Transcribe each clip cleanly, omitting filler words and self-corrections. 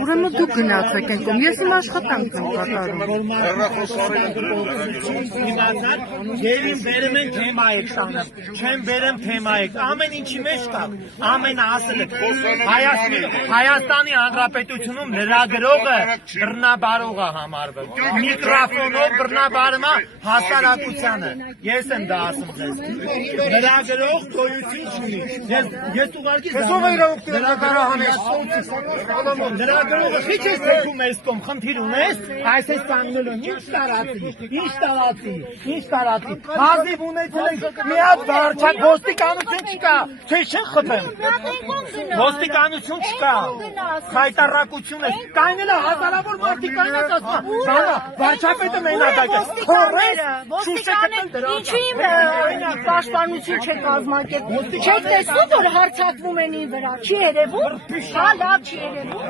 Ուրեմն դուք գնացեք ենքում, ես իմ աշխատանքն եմ կատարում։ Երին բերեմ են թեմա եք տանը, չեմ բերեմ թեմա եք, ամեն ինչի մեջ կա, ամեն ասել եք, Հայաստանի Հանրապետությունում լրագրողը բռնաբարող է համարվել, միկրոֆոնով բռնաբարում է հասարակությանը, ես եմ դա ասում ձեզ, լրագրող գոյություն չունի, ես ուղարկի լրագրողը քիչ ես թեքում ես կոմ, խնդիր ունես, այս ես կանգնելու, ինչ տարածի, հազիվ ունեցել եք մի հատ վարչակ, ոստիկանություն չկա, թե չեն խփեմ, ոստիկանություն չկա, խայտարակություն ես, կայնել է հազարավոր մարդիկ կայնած ասում, վարչապետը մենադակ է, խորես, ինչի պաշտպանություն չեք կազմակերպում, չեք տեսնում, որ հարցակվում են ի վրա, չի երևում, հա լավ չի երևում,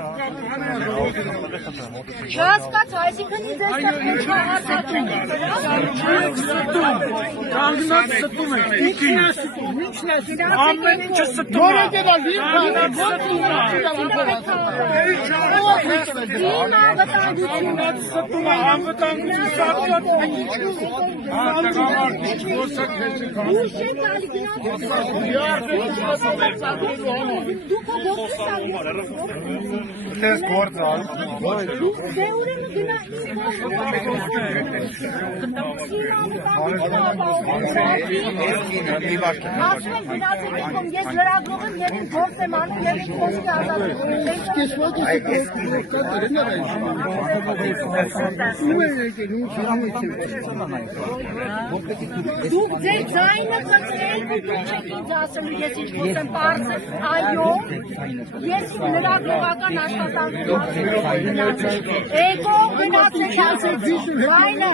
չհասկաց, այսինքն ձեզ ինչ հարցակվում ի վրա, կանգնած ստում եք, ինչն է ստում, ամեն ինչը ստում է, ասում եմ գնացեք եկում, ես լրագրող եմ և իմ գործ եմ անում և իմ խոսքի դուք ձեր ձայնը կտրեք ու դուք չեք ինձ ասելու ես ինչ խոսեմ պարզ է, այո, ես իմ լրագրողական աշխատանքում գնացեք, գնացեք, ձայնը